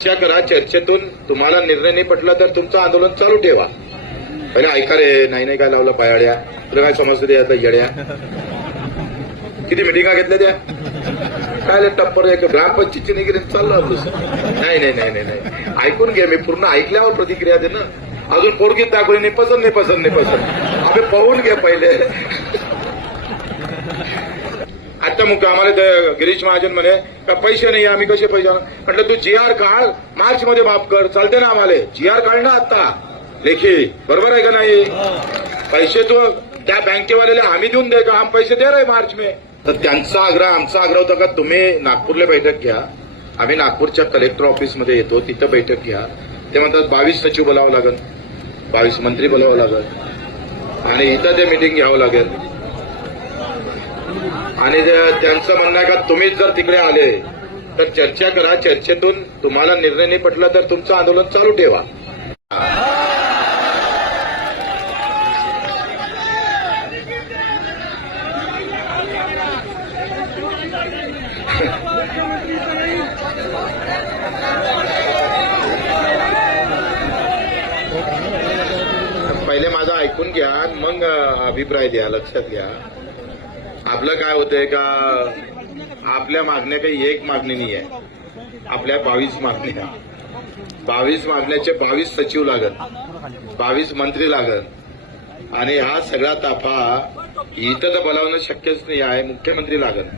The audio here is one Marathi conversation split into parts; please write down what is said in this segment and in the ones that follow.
चर्चा करा चर्चेतून तुम्हाला निर्णय नाही पटला तर तुमचं आंदोलन चालू ठेवा. अरे ऐका रे नाही नाही काय लावलं पायाड्या? तुला काय समजू ते आता येड्या? किती मिटिंगा घेतल्या त्या? काय टप्पर ग्रामपंचायतची नाही चाललं आपलं नाही नाही नाही नाही नाही. ऐकून घे मी पूर्ण ऐकल्यावर प्रतिक्रिया दे ना अजून पोरगी दाखवली नाही पसंत नाही पसंत नाही पसंत. आम्ही पाहून घे पहिले. मग आम्हाला ते गिरीश महाजन म्हणे का पैसे नाही आम्ही कसे पैसे म्हटलं तू जी आर काढ मार्च मध्ये माफ कर चालते ना आम्हाला. जी आर काढ ना आता लेखी बरोबर आहे का नाही? पैसे तू त्या बँकेवाल्याला आम्ही देऊन दे का? हम पैसे दे रे मार्च मे. तर त्यांचा आग्रह आमचा आग्रह होता का तुम्ही नागपूरला बैठक घ्या. आम्ही नागपूरच्या कलेक्टर ऑफिसमध्ये येतो तिथं बैठक घ्या. ते म्हणतात बावीस सचिव बोलावं लागेल. बावीस मंत्री बोलावं लागेल. आणि इथं ते मिटिंग घ्यावं लागेल. आणि त्यांचं म्हणणं आहे का तुम्हीच जर तिकडे आले तर चर्चा करा. चर्चेतून तुम्हाला निर्णय नाही पटला तर तुमचं आंदोलन चालू ठेवा. पहिले माझं ऐकून घ्या मग अभिप्राय द्या लक्षात घ्या. आपलं काय होतंय का? आपल्या मागण्या काही एक मागणी नाही आहे आपल्या बावीस मागण्या. बावीस मागण्याचे बावीस सचिव लागत बावीस मंत्री लागत आणि हा सगळा ताफा इथं तर बोलावणं शक्यच नाही आहे. मुख्यमंत्री लागत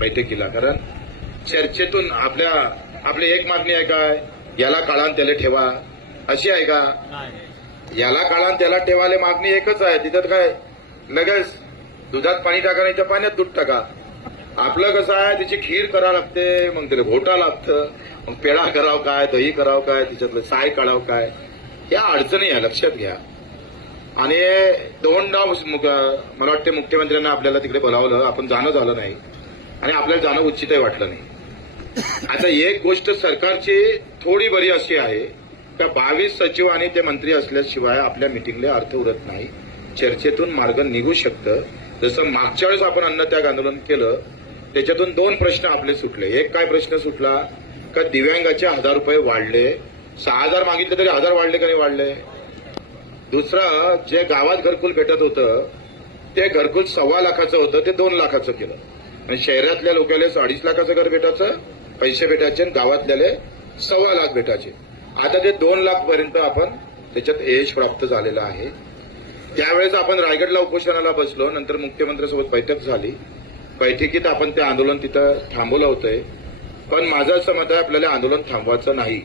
बैठकीला. कारण चर्चेतून आपल्या आपली एक मागणी आहे काय? याला काळान त्याला ठेवा. अशी आहे का? याला काळान त्याला ठेवायला मागणी एकच आहे. तिथं काय लगेच दुधात पाणी टाका नाही पाण्यात दूध टाका. आपलं कसं आहे त्याची खीर करावं लागते मग त्याला घोटा लागतं. मग पेढा करावं काय दही करावं काय त्याच्यातलं साय काढावं काय या अडचणी आहे लक्षात घ्या. आणि दोन नाव मला वाटते मुख्यमंत्र्यांना आपल्याला तिकडे बोलावलं आपण जाणं झालं नाही. आणि आपल्याला जाणं उचितही वाटलं नाही. आता एक गोष्ट सरकारची थोडी बरी अशी आहे त्या बावीस सचिव आणि ते मंत्री असल्याशिवाय आपल्या मिटिंगला अर्थ उरत नाही. चर्चेतून मार्ग निघू शकतं. जसं मागच्या वेळेस आपण अन्नत्याग आंदोलन केलं त्याच्यातून दोन प्रश्न आपले सुटले. एक काय प्रश्न सुटला? का दिव्यांगाचे हजार रुपये वाढले? सहा हजार मागितले तरी हजार वाढले का नाही वाढले? दुसरं जे गावात घरकुल भेटत होतं ते घरकुल सव्वा लाखाचं होतं ते दोन लाखाचं केलं. आणि शहरातल्या लोकांना अडीच लाखाचं घर भेटायचं पैसे भेटायचे आणि गावातल्याले सव्वा लाख भेटायचे. आता ते दोन लाख पर्यंत आपण त्याच्यात यश प्राप्त झालेलं आहे. त्यावेळेस आपण रायगडला उपोषणाला बसलो नंतर मुख्यमंत्र्यांसोबत बैठक झाली. बैठकीत आपण ते आंदोलन तिथं थांबवलं होतंय पण माझं असं मत आहे आपल्याला आंदोलन थांबवायचं नाही.